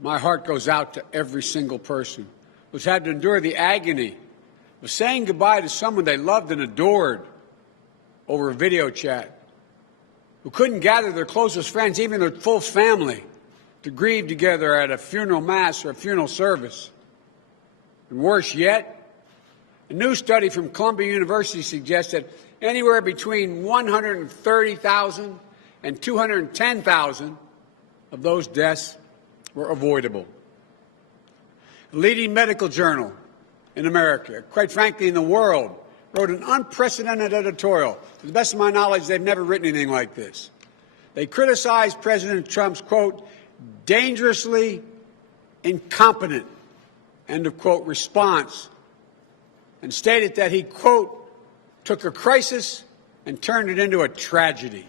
My heart goes out to every single person who's had to endure the agony of saying goodbye to someone they loved and adored over a video chat, who couldn't gather their closest friends, even their full family, to grieve together at a funeral mass or a funeral service. And worse yet, a new study from Columbia University suggests that anywhere between 130,000 and 210,000 of those deaths were avoidable. A leading medical journal in America, quite frankly in the world, wrote an unprecedented editorial. To the best of my knowledge, they've never written anything like this. They criticized President Trump's, quote, dangerously incompetent, end of quote, response, and stated that he, quote, took a crisis and turned it into a tragedy.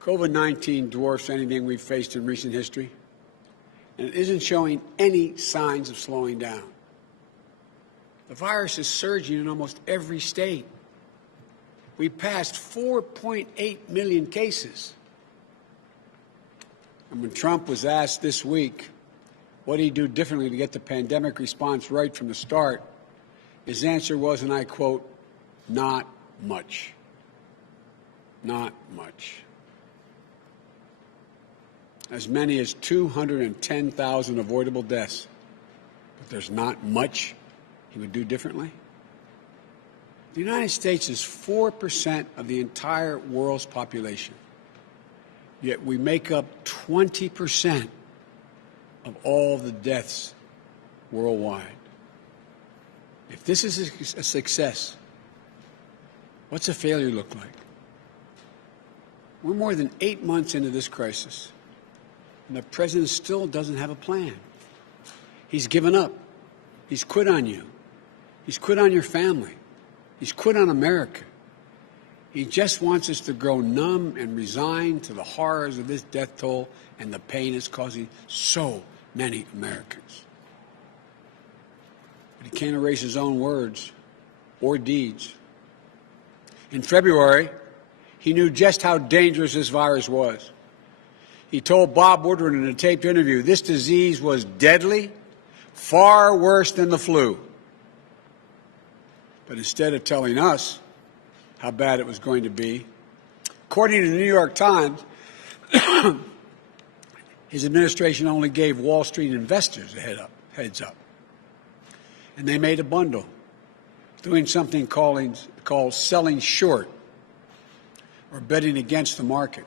COVID-19 dwarfs anything we've faced in recent history, and it isn't showing any signs of slowing down. The virus is surging in almost every state. We passed 4.8 million cases. And when Trump was asked this week what he'd do differently to get the pandemic response right from the start, his answer was, and I quote, not much. Not much. As many as 210,000 avoidable deaths. But there's not much he would do differently. The United States is 4% of the entire world's population. Yet we make up 20% of all the deaths worldwide. If this is a success, what's a failure look like? We're more than 8 months into this crisis, and the president still doesn't have a plan. He's given up. He's quit on you. He's quit on your family. He's quit on America. He just wants us to grow numb and resigned to the horrors of this death toll and the pain it's causing so many Americans. But he can't erase his own words or deeds. In February, he knew just how dangerous this virus was. He told Bob Woodward in a taped interview this disease was deadly, far worse than the flu. But instead of telling us how bad it was going to be, according to the New York Times, his administration only gave Wall Street investors a heads up. And they made a bundle, doing something called selling short or betting against the market.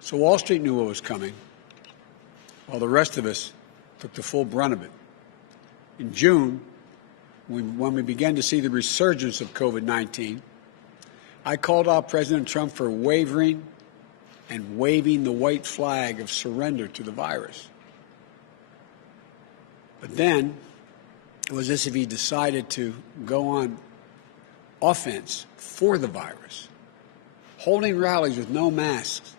So Wall Street knew what was coming, while the rest of us took the full brunt of it. In June, when we began to see the resurgence of COVID-19, I called out President Trump for wavering and waving the white flag of surrender to the virus. But then it was as if he decided to go on offense for the virus, holding rallies with no masks,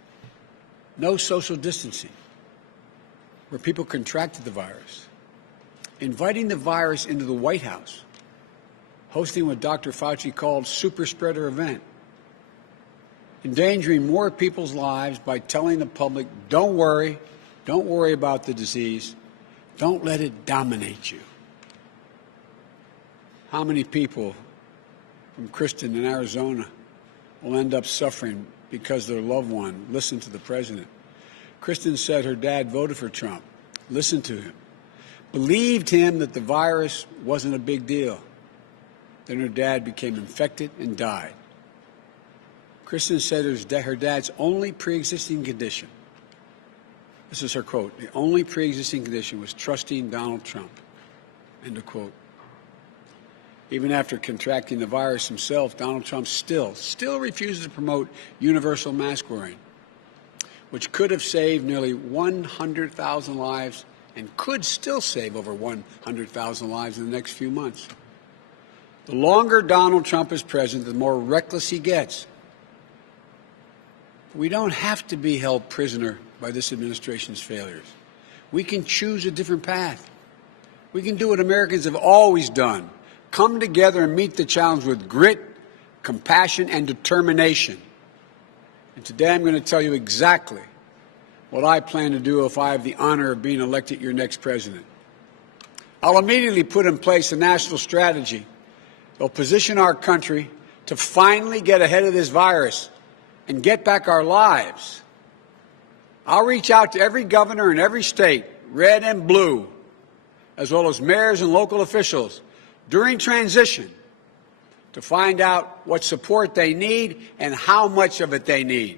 no social distancing, where people contracted the virus, inviting the virus into the White House, hosting what Dr. Fauci called super spreader event, endangering more people's lives by telling the public, don't worry about the disease, don't let it dominate you. How many people from Kristen in Arizona will end up suffering because their loved one listened to the president? Kristen said her dad voted for Trump, listened to him, believed him that the virus wasn't a big deal. Then her dad became infected and died. Kristen said her dad's only pre-existing condition, this is her quote, the only pre-existing condition was trusting Donald Trump, end of quote. Even after contracting the virus himself, Donald Trump still refuses to promote universal mask wearing, which could have saved nearly 100,000 lives and could still save over 100,000 lives in the next few months. The longer Donald Trump is president, the more reckless he gets. We don't have to be held prisoner by this administration's failures. We can choose a different path. We can do what Americans have always done. Come together and meet the challenge with grit, compassion, and determination. And today I'm going to tell you exactly what I plan to do if I have the honor of being elected your next president. I'll immediately put in place a national strategy that will position our country to finally get ahead of this virus and get back our lives. I'll reach out to every governor in every state, red and blue, as well as mayors and local officials during transition to find out what support they need and how much of it they need.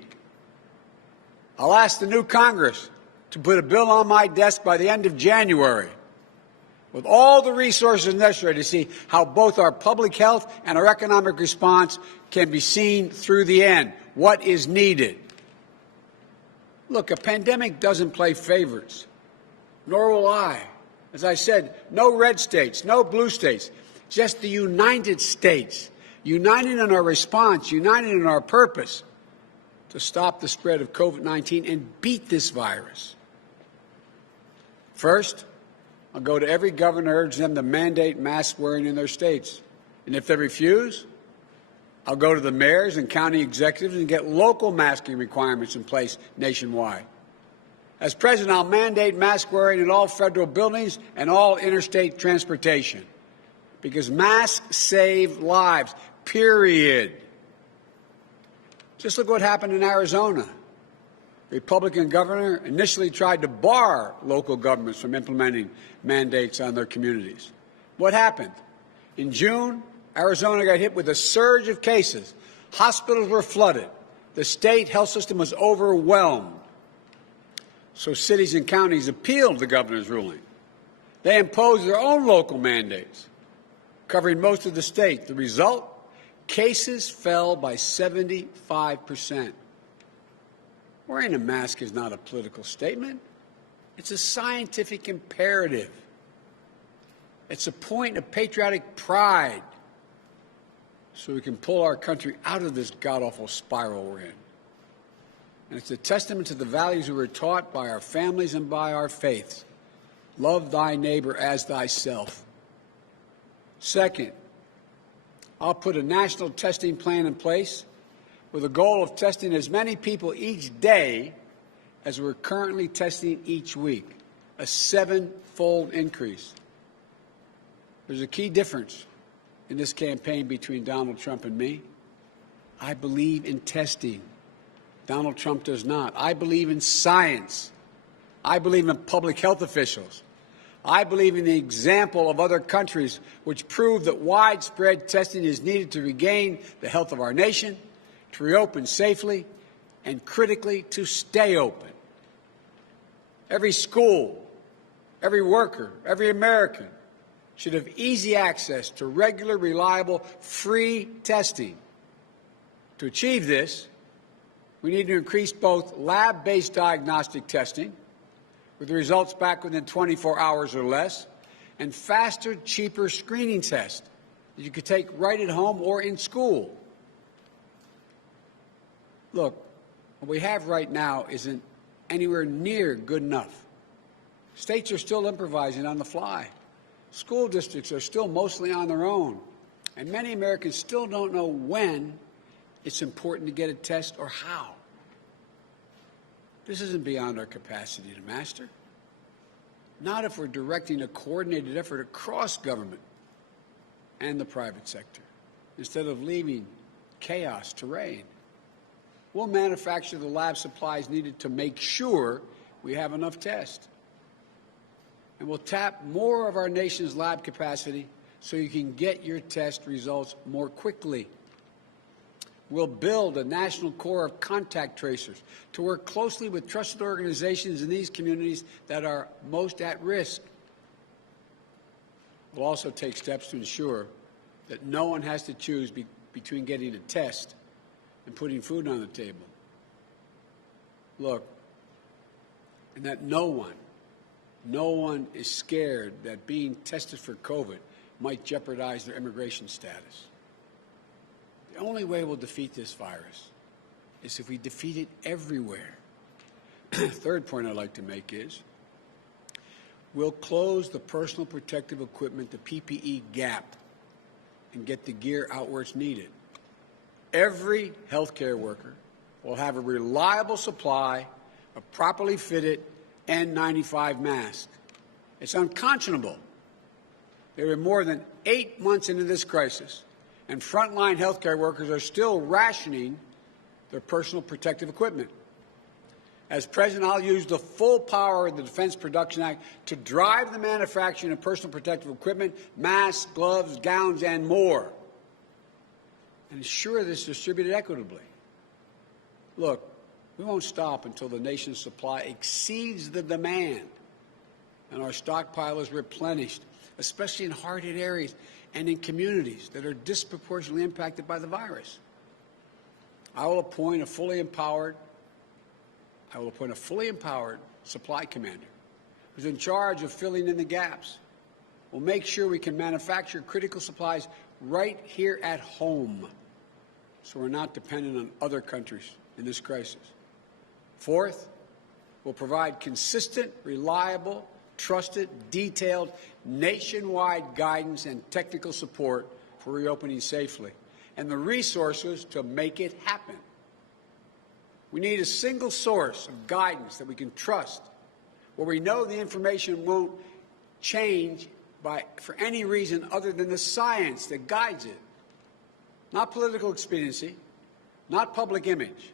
I'll ask the new Congress to put a bill on my desk by the end of January with all the resources necessary to see how both our public health and our economic response can be seen through the end. What is needed? Look, a pandemic doesn't play favorites, nor will I. As I said, no red states, no blue states, just the United States, united in our response, united in our purpose to stop the spread of COVID-19 and beat this virus. First, I'll go to every governor and urge them to mandate mask wearing in their states. And if they refuse, I'll go to the mayors and county executives and get local masking requirements in place nationwide. As president, I'll mandate mask wearing in all federal buildings and all interstate transportation because masks save lives, period. Just look what happened in Arizona. The Republican governor initially tried to bar local governments from implementing mandates on their communities. What happened? In June, Arizona got hit with a surge of cases. Hospitals were flooded. The state health system was overwhelmed. So cities and counties appealed the governor's ruling. They imposed their own local mandates, covering most of the state. The result? Cases fell by 75%. Wearing a mask is not a political statement. It's a scientific imperative. It's a point of patriotic pride so we can pull our country out of this god-awful spiral we're in. And it's a testament to the values we were taught by our families and by our faiths. Love thy neighbor as thyself. Second, I'll put a national testing plan in place with a goal of testing as many people each day as we're currently testing each week, a 7-fold increase. There's a key difference in this campaign between Donald Trump and me. I believe in testing. Donald Trump does not. I believe in science. I believe in public health officials. I believe in the example of other countries which prove that widespread testing is needed to regain the health of our nation, to reopen safely, and critically, to stay open. Every school, every worker, every American should have easy access to regular, reliable, free testing. To achieve this, we need to increase both lab-based diagnostic testing, with the results back within 24 hours or less, and faster, cheaper screening tests that you could take right at home or in school. Look, what we have right now isn't anywhere near good enough. States are still improvising on the fly. School districts are still mostly on their own. And many Americans still don't know when it's important to get a test or how. This isn't beyond our capacity to master. Not if we're directing a coordinated effort across government and the private sector, instead of leaving chaos to reign. We'll manufacture the lab supplies needed to make sure we have enough tests. And we'll tap more of our nation's lab capacity so you can get your test results more quickly. We'll build a national corps of contact tracers to work closely with trusted organizations in these communities that are most at risk. We'll also take steps to ensure that no one has to choose between getting a test and putting food on the table. Look, and that no one is scared that being tested for COVID might jeopardize their immigration status. The only way we'll defeat this virus is if we defeat it everywhere. Third point I'd like to make is we'll close the personal protective equipment, the PPE gap, and get the gear out where it's needed. Every healthcare worker will have a reliable supply a properly fitted N95 mask. It's unconscionable. There are more than 8 months into this crisis, and frontline healthcare workers are still rationing their personal protective equipment. As President, I'll use the full power of the Defense Production Act to drive the manufacturing of personal protective equipment, masks, gloves, gowns, and more, and ensure this is distributed equitably. Look, we won't stop until the nation's supply exceeds the demand and our stockpile is replenished, especially in hard-hit areas and in communities that are disproportionately impacted by the virus. I will appoint a fully empowered supply commander who's in charge of filling in the gaps. We'll make sure we can manufacture critical supplies right here at home so we're not dependent on other countries in this crisis. Fourth, we'll provide consistent, reliable, trusted, detailed, nationwide guidance and technical support for reopening safely and the resources to make it happen. We need a single source of guidance that we can trust, where we know the information won't change for any reason other than the science that guides it. Not political expediency, not public image.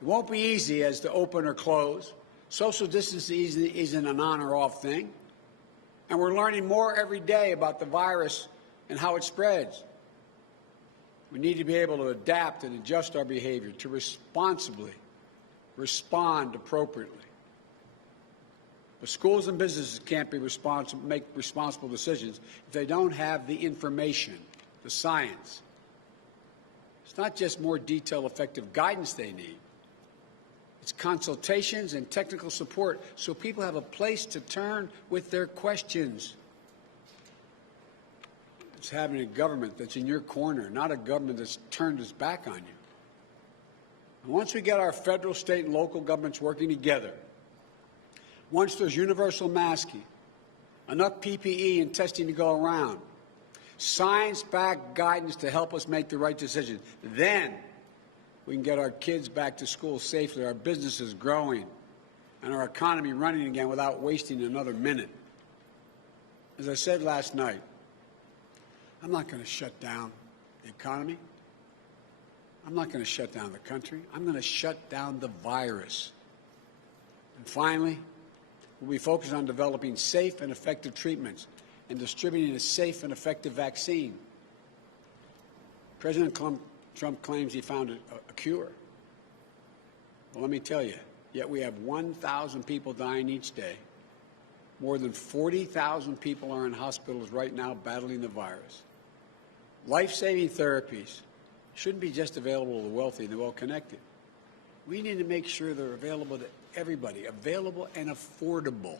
It won't be easy as to open or close. Social distancing isn't an on or off thing. And we're learning more every day about the virus and how it spreads. We need to be able to adapt and adjust our behavior to responsibly respond appropriately. But schools and businesses can't make responsible decisions if they don't have the information, the science. It's not just more detailed, effective guidance they need. It's consultations and technical support so people have a place to turn with their questions. It's having a government that's in your corner, not a government that's turned its back on you. And once we get our federal, state, and local governments working together, once there's universal masking, enough PPE and testing to go around, science-backed guidance to help us make the right decision, then we can get our kids back to school safely, our businesses growing, and our economy running again without wasting another minute. As I said last night, I'm not going to shut down the economy. I'm not going to shut down the country. I'm going to shut down the virus. And finally, we'll be focused on developing safe and effective treatments and distributing a safe and effective vaccine. President Trump claims he found a cure. Well, let me tell you, yet we have 1,000 people dying each day. More than 40,000 people are in hospitals right now battling the virus. Life-saving therapies shouldn't be just available to the wealthy and the well-connected. We need to make sure they're available to everybody, available and affordable.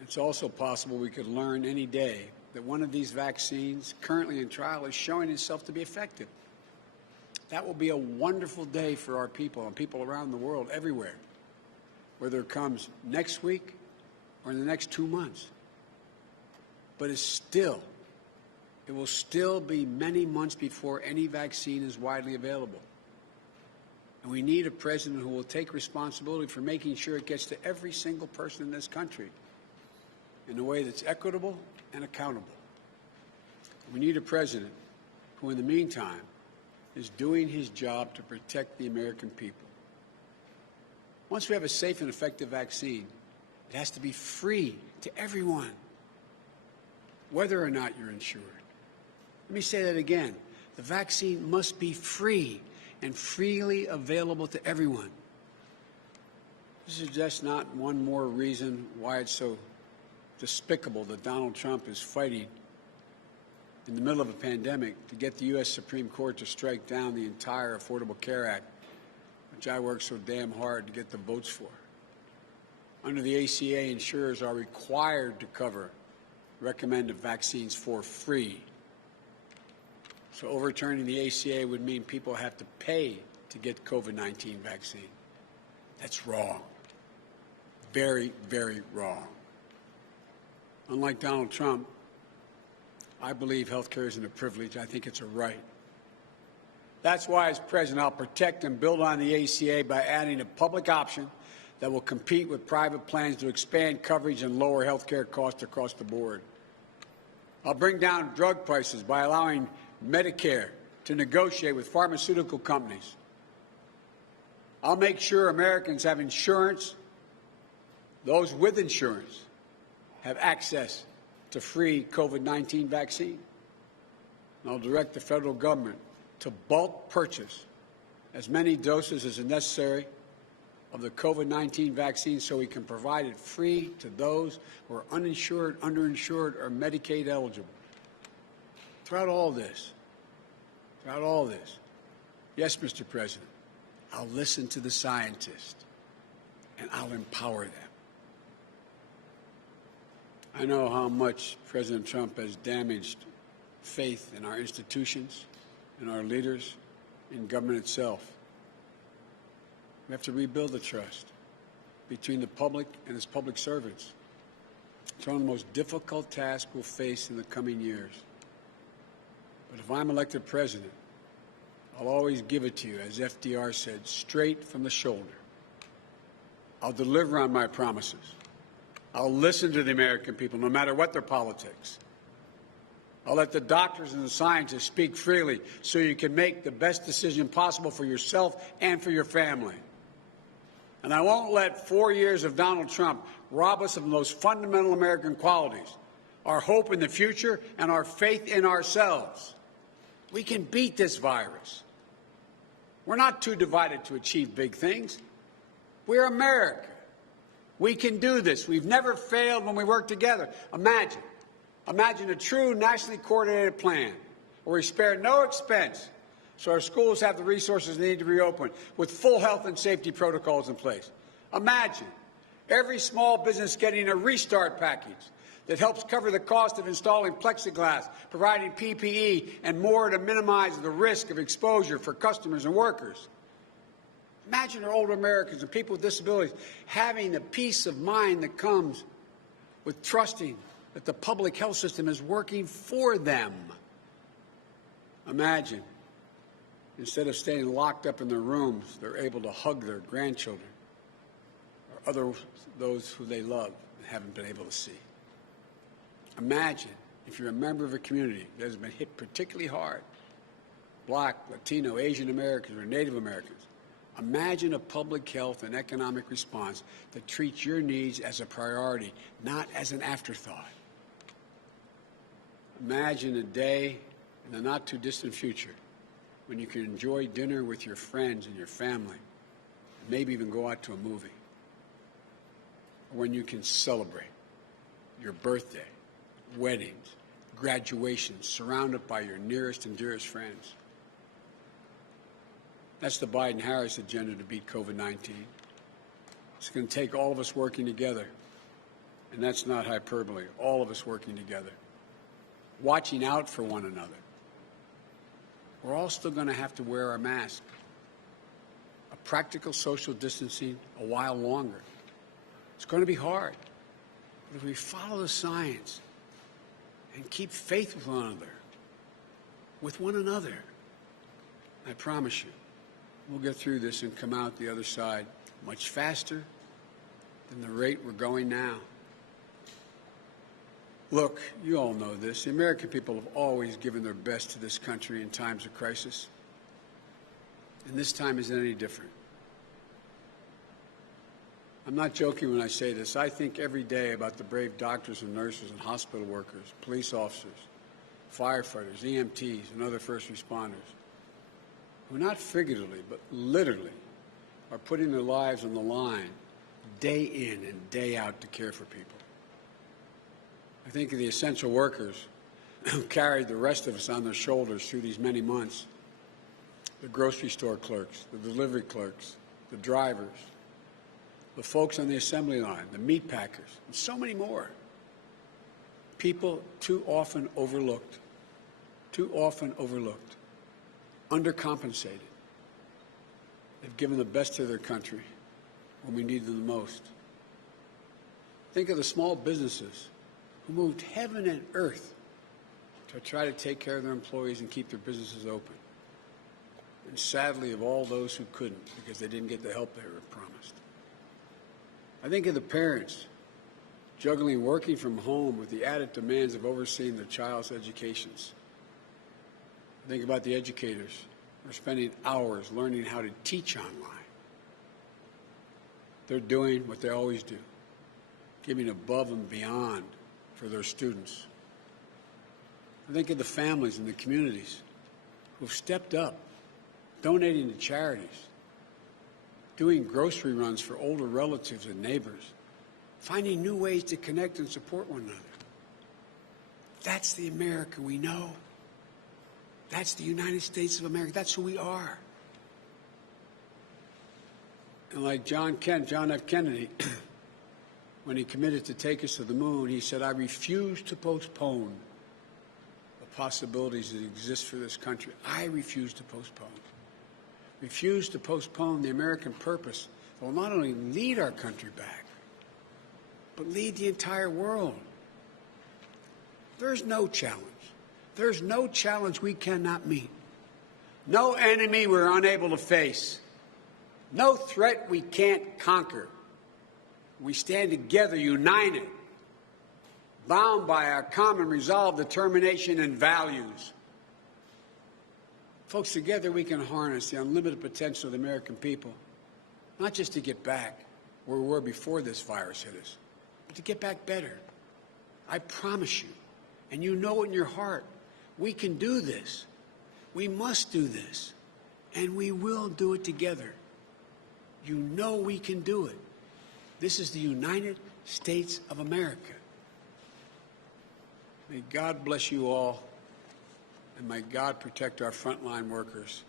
It's also possible we could learn any day that one of these vaccines currently in trial is showing itself to be effective. That will be a wonderful day for our people and people around the world everywhere, whether it comes next week or in the next 2 months. But it will still be many months before any vaccine is widely available. And we need a president who will take responsibility for making sure it gets to every single person in this country in a way that's equitable and accountable. We need a president who, in the meantime, is doing his job to protect the American people. Once we have a safe and effective vaccine, it has to be free to everyone, whether or not you're insured. Let me say that again. The vaccine must be free and freely available to everyone. This is just not one more reason why it's so despicable that Donald Trump is fighting in the middle of a pandemic to get the U.S. Supreme Court to strike down the entire Affordable Care Act, which I worked so damn hard to get the votes for. Under the ACA, insurers are required to cover recommended vaccines for free. So overturning the ACA would mean people have to pay to get COVID-19 vaccine. That's wrong. Very, very wrong. Unlike Donald Trump, I believe health care isn't a privilege. I think it's a right. That's why, as president, I'll protect and build on the ACA by adding a public option that will compete with private plans to expand coverage and lower health care costs across the board. I'll bring down drug prices by allowing Medicare to negotiate with pharmaceutical companies. I'll make sure Americans have insurance. Those with insurance have access to free COVID-19 vaccine. And I'll direct the federal government to bulk purchase as many doses as is necessary of the COVID-19 vaccine so we can provide it free to those who are uninsured, underinsured, or Medicaid eligible. Throughout all this, yes, Mr. President, I'll listen to the scientists and I'll empower them. I know how much President Trump has damaged faith in our institutions, in our leaders, in government itself. We have to rebuild the trust between the public and its public servants. It's one of the most difficult tasks we'll face in the coming years. But if I'm elected president, I'll always give it to you, as FDR said, straight from the shoulder. I'll deliver on my promises. I'll listen to the American people, no matter what their politics. I'll let the doctors and the scientists speak freely so you can make the best decision possible for yourself and for your family. And I won't let 4 years of Donald Trump rob us of the most fundamental American qualities, our hope in the future and our faith in ourselves. We can beat this virus. We're not too divided to achieve big things. We're America. We can do this. We've never failed when we work together. Imagine a true nationally coordinated plan where we spare no expense so our schools have the resources they need to reopen with full health and safety protocols in place. Imagine every small business getting a restart package that helps cover the cost of installing plexiglass, providing PPE, and more to minimize the risk of exposure for customers and workers. Imagine our older Americans and people with disabilities having the peace of mind that comes with trusting that the public health system is working for them. Imagine, instead of staying locked up in their rooms, they're able to hug their grandchildren or those who they love and haven't been able to see. Imagine if you're a member of a community that has been hit particularly hard, Black, Latino, Asian Americans, or Native Americans. Imagine a public health and economic response that treats your needs as a priority, not as an afterthought. Imagine a day in the not-too-distant future when you can enjoy dinner with your friends and your family, maybe even go out to a movie, or when you can celebrate your birthday, weddings, graduations, surrounded by your nearest and dearest friends. That's the Biden-Harris agenda to beat COVID-19. It's going to take all of us working together, and that's not hyperbole, all of us working together, watching out for one another. We're all still going to have to wear our mask, a practical social distancing a while longer. It's going to be hard, but if we follow the science and keep faith with one another, I promise you, we'll get through this and come out the other side much faster than the rate we're going now. Look, you all know this. The American people have always given their best to this country in times of crisis. And this time isn't any different. I'm not joking when I say this. I think every day about the brave doctors and nurses and hospital workers, police officers, firefighters, EMTs, and other first responders who not figuratively but literally are putting their lives on the line day in and day out to care for people. I think of the essential workers who carried the rest of us on their shoulders through these many months, the grocery store clerks, the delivery clerks, the drivers, the folks on the assembly line, the meat packers, and so many more. People too often overlooked, undercompensated. They've given the best to their country when we need them the most. Think of the small businesses who moved heaven and earth to try to take care of their employees and keep their businesses open. and sadly of all those who couldn't because they didn't get the help they were promised. I think of the parents juggling working from home with the added demands of overseeing their child's educations. I think about the educators who are spending hours learning how to teach online. They're doing what they always do, giving above and beyond for their students. I think of the families and the communities who have stepped up, donating to charities, doing grocery runs for older relatives and neighbors, finding new ways to connect and support one another. That's the America we know. That's the United States of America. That's who we are. And like John F. Kennedy, when he committed to take us to the moon, he said, "I refuse to postpone the possibilities that exist for this country. I refuse to postpone. Refuse to postpone the American purpose that will not only lead our country back, but lead the entire world." There's no challenge. There's no challenge we cannot meet. No enemy we're unable to face. No threat we can't conquer. We stand together, united, bound by our common resolve, determination, and values. Folks, together we can harness the unlimited potential of the American people, not just to get back where we were before this virus hit us, but to get back better. I promise you, and you know it in your heart, we can do this. We must do this, and we will do it together. You know we can do it. This is the United States of America. May God bless you all, and may God protect our frontline workers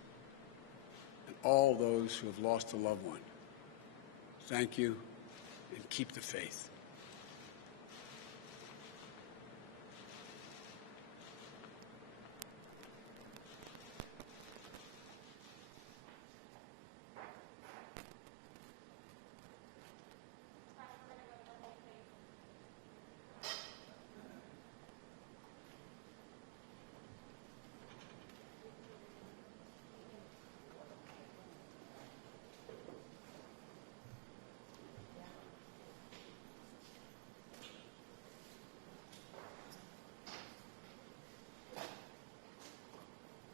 and all those who have lost a loved one. Thank you, and keep the faith.